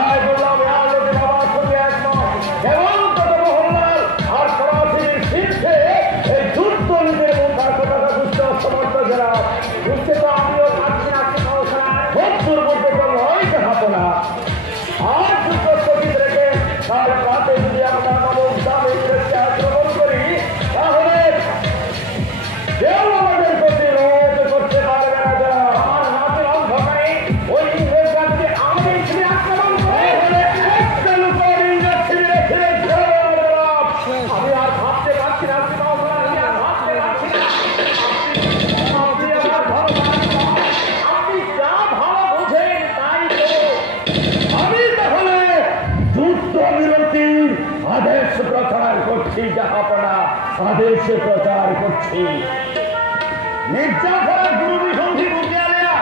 তাই বললাম আর লোকে বাবার সঙ্গে একমত কেমন কত মোহনলাল আর সরাসরি শীর্ষে এই যুদ্ধ নিজের মুখার কথা বুঝতে অসমর্থ যারা বুঝতে তো আমিও পারছি না শত্রুর মধ্যে তো নয় দেখাবো না আর যুদ্ধ স্থগিত রেখে তার রাতে যদি আমরা নবম দামে আক্রমণ করি তাহলে কেউ আমাদের প্রতি রোধ করতে পারবে না যারা আর রাতের অন্ধকারে ওই ইংরেজরা যদি আমাদের ছেলে আক্রমণ করে একটা লুকোর ইংরেজ ছেলে ফিরে আমি আর ভাবতে পারছি না আমি আর ভাবতে পারছি না আপনি আমার ভালো আপনি যা ভালো বোঝেন তাই তো আমি তাহলে যুদ্ধ বিরতির আদেশ প্রচার করছি জাহাপনা আদেশ প্রচার করছি মির্জাফরের গুরুবি সন্ধি বুঝিয়ালিয়া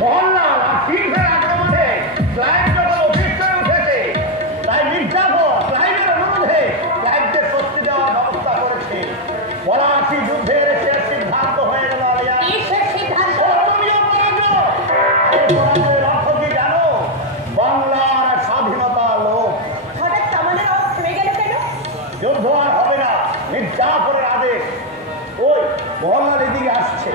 মোহনলাল আর সিংহের আক্রমণে ক্লাইভ যখন অভিষ্ট হয়ে উঠেছে তাই মির্জাফর ক্লাইভের অনুরোধে ক্লাইভকে স্বস্তি দেওয়ার ব্যবস্থা করেছে পলাশি যুদ্ধের শেষ সিদ্ধান্ত হয়ে গেল আলিয়া পরাজয়ের অর্থ কি জানো বাংলার স্বাধীনতা লোক হঠাৎ কামানের আওয়াজ থেমে গেল কেন? যুদ্ধ আর হবে না মির্জাফরের আদেশ ওই মোহনলাল এদিকে আসছে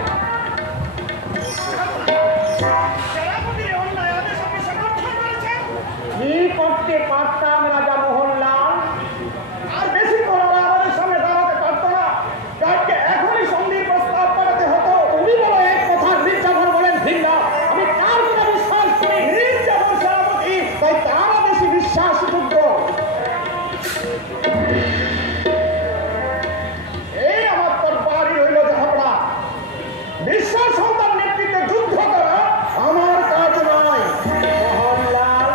কি করতে পারতাম রাজা মোহনলাল আর বেশি করে আমাদের সামনে দাঁড়াতে পারতো না তাকে এখনই সন্ধির প্রস্তাব পাঠাতে হতো তুমি বলো এক কথা মির্জাফর বলেন ভিন্ন আমি কার কথা বিশ্বাস করি মির্জাফর সেনাপতি তাই তারা বেশি বিশ্বাসযোগ্য এই আমার তরবারি হইল জাহাপনা বিশ্বাস সন্তান নেতৃত্বে যুদ্ধ করা আমার কাজ নয় মোহনলাল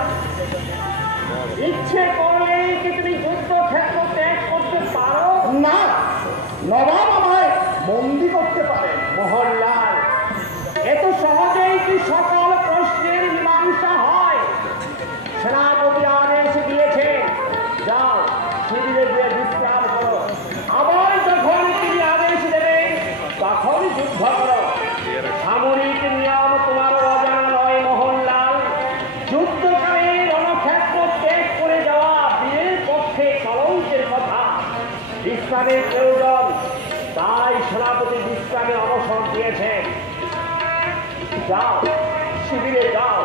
ইচ্ছে করলেই কি তুমি যুদ্ধ ক্ষেত্র ত্যাগ করতে পারো না নবাব আমায় বন্দি করতে পারে মোহনলাল এত সহজেই কি সকল প্রশ্নের মীমাংসা হয় সেনাপতি আদেশ দিয়েছে যাও শিবিরে গিয়ে বিশ্রাম করো আবার যখন তিনি আদেশ দেবেন তখন যুদ্ধ করো সামরিক নিয়ম তোমার অজানা নয় মোহনলাল যুদ্ধকালে রণক্ষেত্র ত্যাগ করে যাওয়া বীরের পক্ষে কলঙ্কের কথা বিশ্রামের প্রয়োজন তাই সেনাপতি বিশ্রামের অবসর দিয়েছেন যাও শিবিরে যাও